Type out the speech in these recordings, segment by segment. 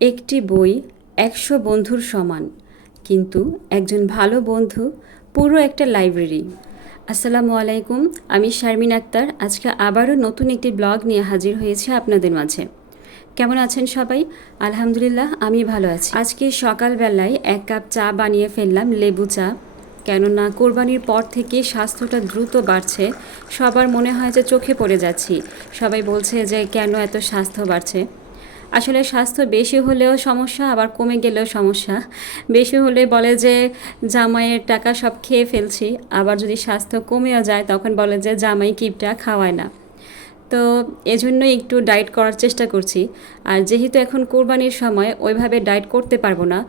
একটি বই একশো বন্ধুর সমান, কিন্তু একজন ভালো বন্ধু পুরো একটা লাইব্রেরি আসসালামু আলাইকুম, আমি শারমিন আক্তার। আজকে আবারও নতুন একটি ব্লগ নিয়ে হাজির হয়েছে আপনাদের মাঝে। কেমন আছেন সবাই? আলহামদুলিল্লাহ, আমি ভালো আছি। আজকে সকালবেলায় এক কাপ চা বানিয়ে ফেললাম, লেবু চা। কেননা কোরবানির পর থেকে স্বাস্থ্যটা দ্রুত বাড়ছে, সবার মনে হয় যে চোখে পড়ে যাচ্ছি। সবাই বলছে যে কেন এত স্বাস্থ্য বাড়ছে? আসলে স্বাস্থ্য বেশি হলেও সমস্যা, আবার কমে গেলেও সমস্যা। বেশি হলে বলে যে, জামাইয়ের টাকা সব খেয়ে ফেলছি। আবার যদি স্বাস্থ্য কমেও যায়, তখন বলে যে, জামাই কিপটা খাওয়ায় না। তো এজন্য একটু ডায়েট করার চেষ্টা করছি। আর যেহেতু এখন কোরবানির সময়, ওইভাবে ডায়েট করতে পারব না।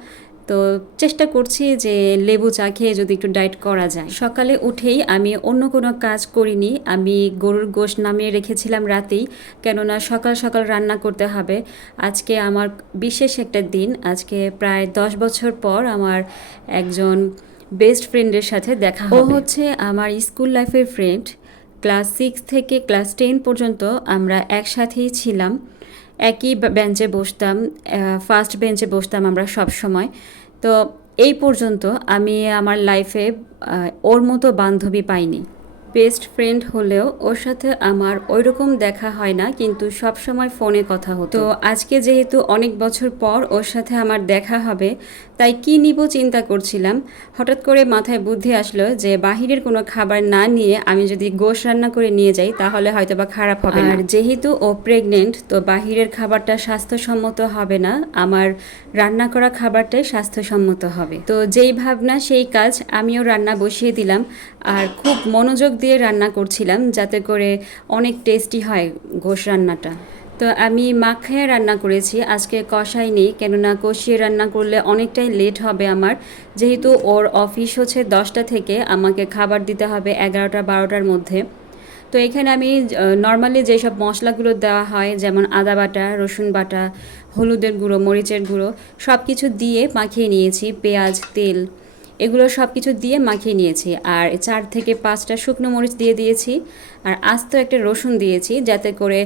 তো চেষ্টা করছি যে লেবু চা খেয়ে যদি একটু ডায়েট করা যায়। সকালে উঠেই আমি অন্য কোনো কাজ করিনি। আমি গরুর গোশ নামিয়ে রেখেছিলাম রাতেই কেননা সকাল সকাল রান্না করতে হবে। আজকে আমার বিশেষ একটা দিন। আজকে প্রায় দশ বছর পর আমার একজন বেস্ট ফ্রেন্ডের সাথে দেখা ও হচ্ছে আমার স্কুল লাইফের ফ্রেন্ড ক্লাস সিক্স থেকে ক্লাস টেন পর্যন্ত আমরা একসাথেই ছিলাম। একই বেঞ্চে বসতাম ফার্স্ট বেঞ্চে বসতাম আমরা সব সময়। তো এই পর্যন্ত আমি আমার লাইফে ওর মতো বান্ধবী পাইনি। বেস্ট ফ্রেন্ড হলেও ওর সাথে আমার ওই রকম দেখা হয় না, কিন্তু সব সময় ফোনে কথা হতো। তো আজকে যেহেতু অনেক বছর পর ওর সাথে আমার দেখা হবে, তাই কি নিব চিন্তা করছিলাম। হঠাৎ করে মাথায় বুদ্ধি আসলো যে বাহিরের কোনো খাবার না নিয়ে আমি যদি গোশ রান্না করে নিয়ে যাই, তাহলে হয়তো বা খারাপ হবে আর যেহেতু ও প্রেগনেন্ট তো বাহিরের খাবারটা স্বাস্থ্যসম্মত হবে না, আমার রান্না করা খাবারটাই স্বাস্থ্যসম্মত হবে। তো যেই ভাবনা, সেই কাজ আমিও রান্না বসিয়ে দিলাম। আর খুব মনোযোগ দিয়ে রান্না করছিলাম যাতে করে অনেক টেস্টি হয় গোশ রান্নাটা। তো আমি মাখায় রান্না করেছি, আজকে কষাই নেই, কেননা কষিয়ে রান্না করলে অনেকটাই লেট হবে আমার। যেহেতু ওর অফিস হচ্ছে দশটা থেকে, আমাকে খাবার দিতে হবে এগারোটা, বারোটার মধ্যে। তো এখানে আমি নর্মালি যেসব মশলাগুলো দেওয়া হয়, যেমন আদা বাটা, রসুন বাটা, হলুদের গুঁড়ো, মরিচের গুঁড়ো সব কিছু দিয়ে মাখিয়ে নিয়েছি, পেঁয়াজ, তেল। এগুলো সব কিছু দিয়ে মাখিয়ে নিয়েছি। আর চার থেকে পাঁচটা শুকনো মরিচ দিয়ে দিয়েছি। আর আস্ত একটা রসুন দিয়েছি যাতে করে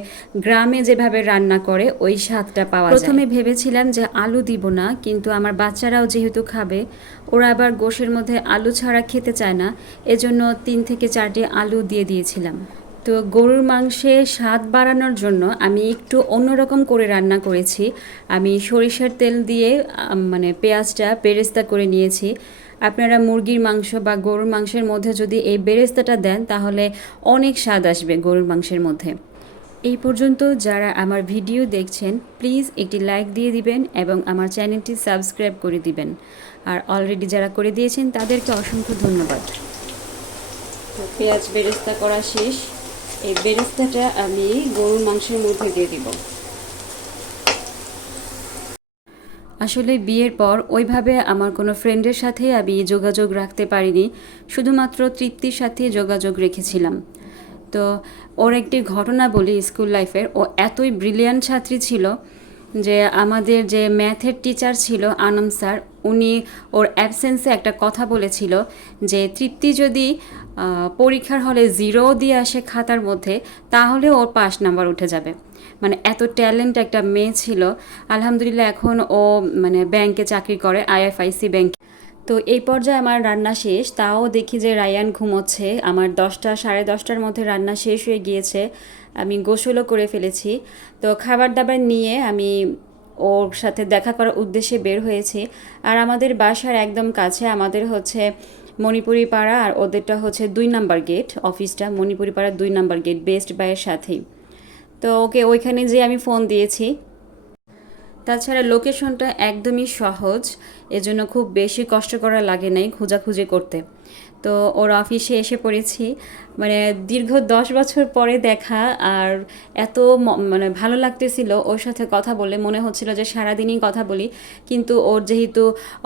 গ্রামে যেভাবে রান্না করে ওই স্বাদটা পাওয়া যায়। প্রথমে ভেবেছিলাম যে আলু দিব না, কিন্তু আমার বাচ্চারাও যেহেতু খাবে, ওরা আবার গোশের মধ্যে আলু ছাড়া খেতে চায় না, এজন্য তিন থেকে চারটি আলু দিয়ে দিয়েছিলাম। তো গরুর মাংসে স্বাদ বাড়ানোর জন্য আমি একটু অন্যরকম করে রান্না করেছি। আমি সরিষার তেল দিয়ে মানে পেঁয়াজটা বেরেস্তা করে নিয়েছি। আপনারা মুরগির মাংস বা গরুর মাংসের মধ্যে যদি এই বেরেস্তাটা দেন, তাহলে অনেক স্বাদ আসবে গরুর মাংসের মধ্যে। এই পর্যন্ত যারা আমার ভিডিও দেখছেন, প্লিজ একটি লাইক দিয়ে দিবেন এবং আমার চ্যানেলটি সাবস্ক্রাইব করে দিবেন। আর অলরেডি যারা করে দিয়েছেন, তাদেরকে অসংখ্য ধন্যবাদ। পেঁয়াজ বেরেস্তা করা শেষ। এই বেরেস্তাটা আমি গরুর মাংসের মধ্যে দিয়ে দিব। আসলে বিয়ের পর ওইভাবে আমার কোনো ফ্রেন্ডের সাথে আমি যোগাযোগ রাখতে পারিনি, শুধুমাত্র তৃপ্তির সাথে যোগাযোগ রেখেছিলাম। তো ওর একটি ঘটনা বলি স্কুল লাইফের ও এতই ব্রিলিয়ান্ট ছাত্রী ছিল যে আমাদের যে ম্যাথের টিচার ছিল আনন্দ স্যার উনি ওর অ্যাবসেন্সে একটা কথা বলেছিল যে, তৃপ্তি যদি পরীক্ষার হলে জিরো দিয়ে আসে খাতার মধ্যে, তাহলে ওর পাস নাম্বার উঠে যাবে। মানে এত ট্যালেন্ট একটা মেয়ে ছিল, আলহামদুলিল্লাহ এখন ও মানে ব্যাংকে চাকরি করে আইএফআইসি ব্যাংক তো এই পর্যায়ে আমার রান্না শেষ, তাও দেখি যে রায়ান ঘুমোচ্ছে, আমার দশটা, সাড়ে দশটার মধ্যে রান্না শেষ হয়ে গিয়েছে, আমি গোসলও করে ফেলেছি। তো খাবার দাবার নিয়ে আমি ওর সাথে দেখা করার উদ্দেশ্যে বের হয়েছি। আর আমাদের বাসার একদম কাছে, আমাদের হচ্ছে মণিপুরি পাড়া আর ওদেরটা হচ্ছে দুই নাম্বার গেট, অফিসটা মণিপুরি পাড়ার দুই নাম্বার গেট, বেস্ট বাইয়ের সাথেই। তো ওকে, ওইখানে যে আমি ফোন দিয়েছি। তাছাড়া লোকেশনটা একদমই সহজ, এজন্য খুব বেশি কষ্ট করা লাগে নাই খোঁজাখুঁজি করতে। তো ওর অফিসে এসে পড়েছি। মানে দীর্ঘ দশ বছর পরে দেখা আর এত মানে ভালো লাগতেছিল ওর সাথে কথা বলে। মনে হচ্ছিল যে সারাদিনই কথা বলি। কিন্তু ওর যেহেতু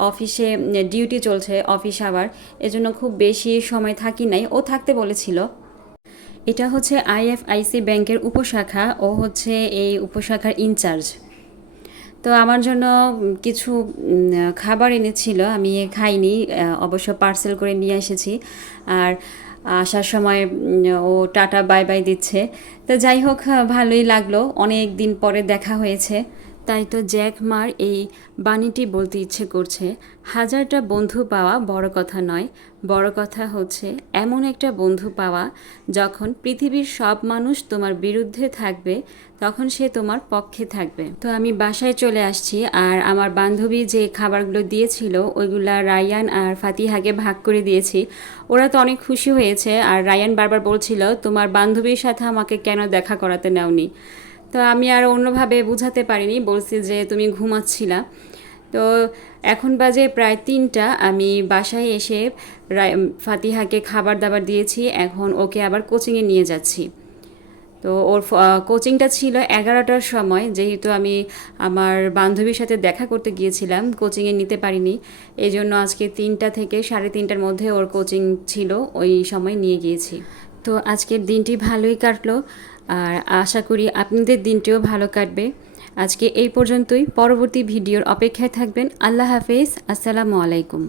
অফিসে ডিউটি চলছে অফিস আবার এজন্য খুব বেশি সময় থাকি নাই। ও থাকতে বলেছিল। এটা হচ্ছে আইএফআইসি ব্যাংকের উপশাখা। ও হচ্ছে এই উপশাখার ইনচার্জ তো আমার জন্য কিছু খাবার এনেছিল, আমি খাইনি অবশ্য পার্সেল করে নিয়ে এসেছি। আর আসার সময় ও টাটা বাই বাই দিচ্ছে। তো যাই হোক, ভালোই লাগল। অনেক দিন পরে দেখা হয়েছে। তাই তো জ্যাক মার এই বাণীটি বলতে ইচ্ছে করছে। হাজারটা বন্ধু পাওয়া বড় কথা নয়। বড় কথা হচ্ছে, এমন একটা বন্ধু পাওয়া, যখন পৃথিবীর সব মানুষ তোমার বিরুদ্ধে থাকবে, তখন সে তোমার পক্ষে থাকবে। তো আমি বাসায় চলে আসছি, আর আমার বান্ধবী যে খাবারগুলো দিয়েছিল, ওইগুলা রায়ান আর ফাতিহাকে ভাগ করে দিয়েছি। ওরা তো অনেক খুশি হয়েছে, আর রায়ান বারবার বলছিল, তোমার বান্ধবীর সাথে আমাকে কেন দেখা করাতে নাওনি? তো আমি আর অন্যভাবে বুঝাতে পারিনি, বলছি যে তুমি ঘুমাচ্ছিলা। তো এখন বাজে প্রায় তিনটা, আমি বাসায় এসে ফাতিহাকে খাবার দাবার দিয়েছি, এখন ওকে আবার কোচিংয়ে নিয়ে যাচ্ছি। তো ওর কোচিংটা ছিল এগারোটার সময়, যেহেতু আমি আমার বান্ধবীর সাথে দেখা করতে গিয়েছিলাম, কোচিংয়ে নিতে পারিনি এই জন্য আজকে তিনটা থেকে সাড়ে তিনটার মধ্যে ওর কোচিং ছিল, ওই সময় নিয়ে গিয়েছি। তো আজকের দিনটি ভালোই কাটলো। আর আশা করি আপনাদের দিনটিও ভালো কাটবে। আজকে এই পর্যন্তই। পরবর্তী ভিডিওর অপেক্ষায় থাকবেন। আল্লাহ হাফেজ। আসসালামু আলাইকুম।